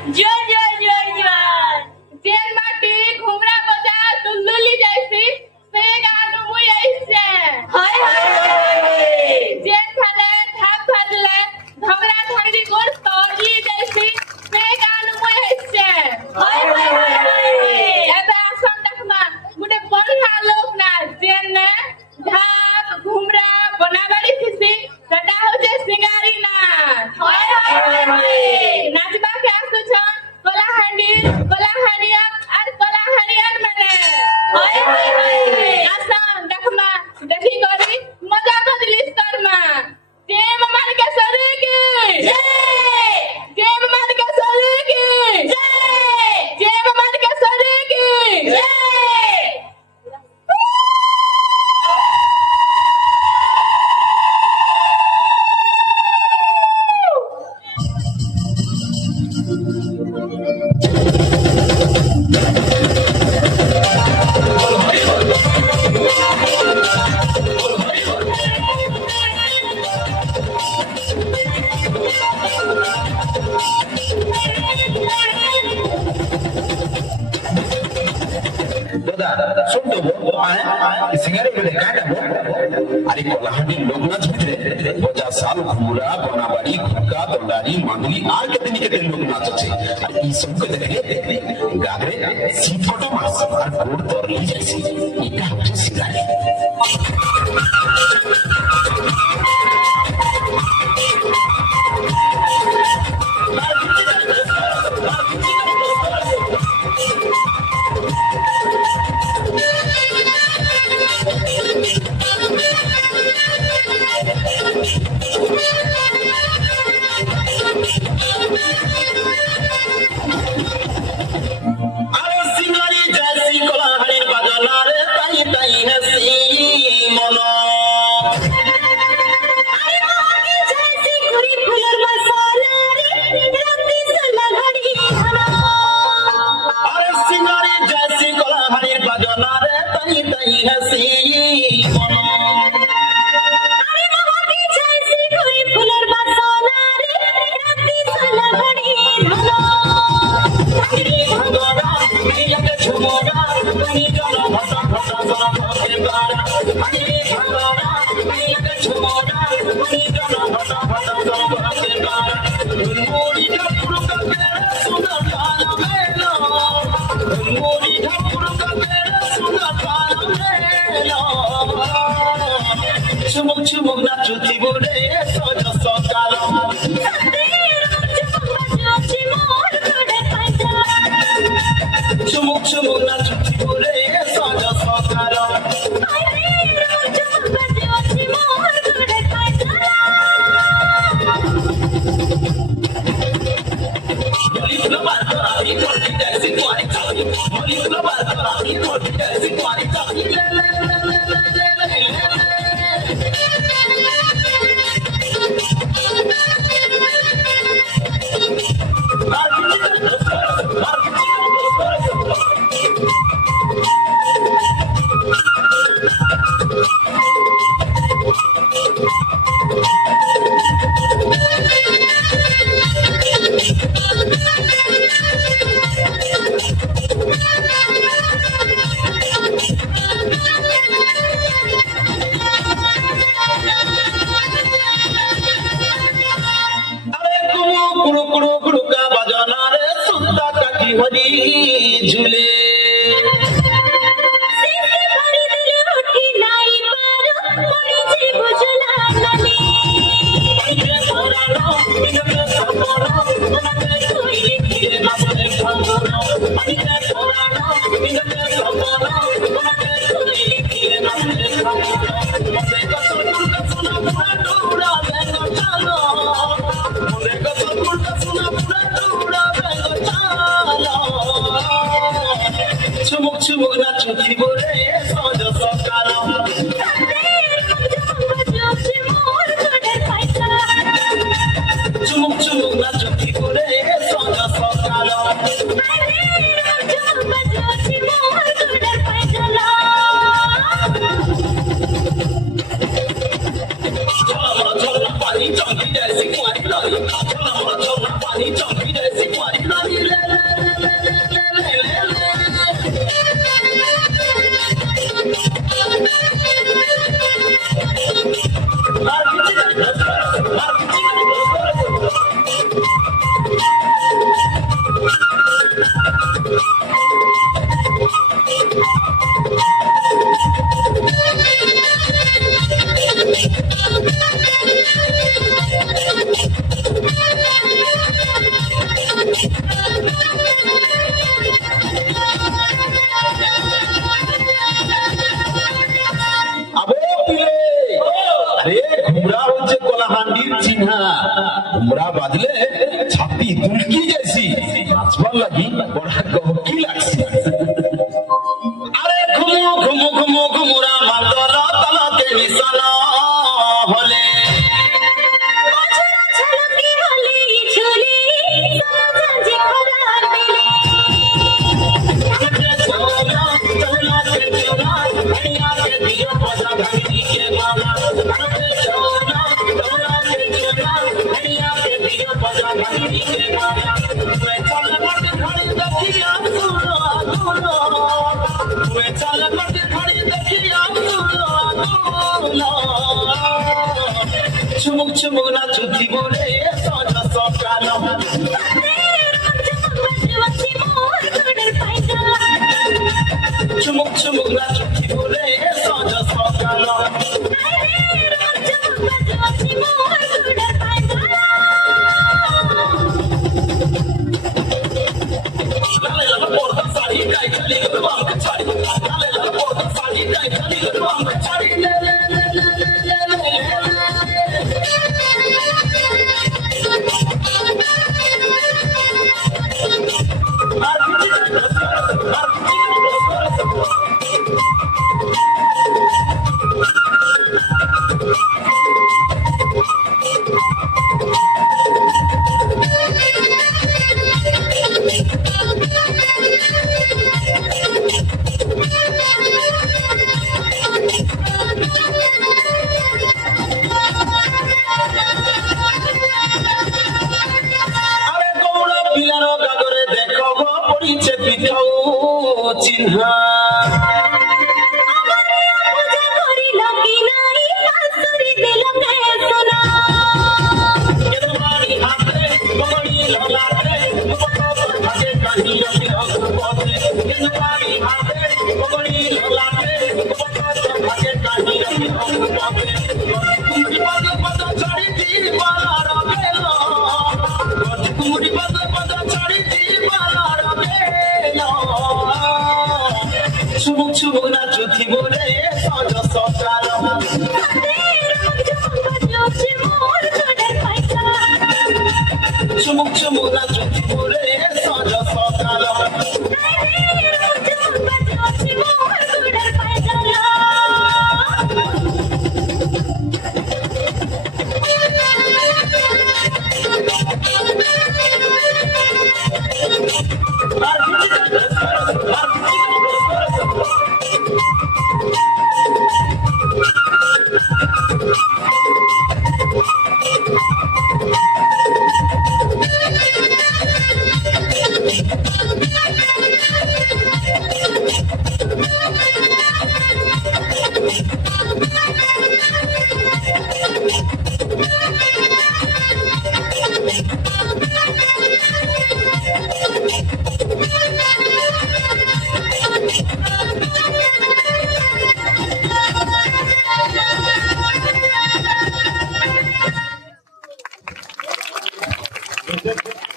জয় জয় জয় জয় জেন মাটি ঘুমরা বজা তুলুলি যাইছি সে গান মুই আইছে হায় হায় জেন খালে থাপ ফাজলে ধমরা ধমরি গোর তরলি যাইছি সে গান মুই আইছে হায় হায় হায় এবে আসন দেখমা গুটে বড়িয়া লোক না জেন নে ধাপ ঘুমরা বনাবাড়ি থিসি সেটা হচ্ছে সিঙ্গারি না হায় হায় হায় নাচবা কে আসছ কলাহানিয়া আর কলাহানিয়ার মানে হায় হায় হায় আসন দেখমা দেখি করি মজা মজলিস করমা জেম মান কে সরে কি জয় জেম মান কে সরে কি জয় জেম মান কে সরে কি জয় দাদা শুনতো সিঙ্গারে গেলে কাটাবো আরে কলাহান্ডির লোক নাচ ভিতরে বজা সাল ঘুরা বনাবাড়ি ঘুকা দন্ডারি মাঙ্গলি আর কেতে লোক নাচ আছে আর এই সবকে দেখে গাগরে সিট ফটো মাস আর গোড় তরলি যাইছে এটা হচ্ছে সিঙ্গারে চুমুক চুমুক নাচুতি বলে সজ সকাল চুমুক চুমুক নাচুতি বলে সজ সকাল ঝুলে চুমুক চুমুক নাচুতি বলে সজ সকাল চুমুক চুমুক নাচুতি বলে সজ সকাল পানি চঙ্কি দেয় পানি আবে পিলে, আরে ঘুমরা হচ্ছে কলাহান্ডির চিহ্না। ঘুমরা বাজলে ছাতি দুলকি যাইছি, নাচবার লাগি বড় গহকি লাগছি। আরে ঘুমু ঘুমু ঘুমু ঘুমুরা মাতল তলতে নিশানা হলে চুমুক চুমুক নাচু জীবনে সজ সকাল চুমুক চুমুক নাচু জীবনে সজ সকাল লালে লালে পর্দা শাড়ি গাই চলি গরবাম ছাড়ি লালে লালে পর্দা শাড়ি গাই চলি গরবাম ছাড়ি লে লে লে লে লে লে চিহ্না চুমুক চুমুক নাচু জীবনে সজ সকাল চুমুক চুমুক নাচু জীবনে সজ সকাল Thank you.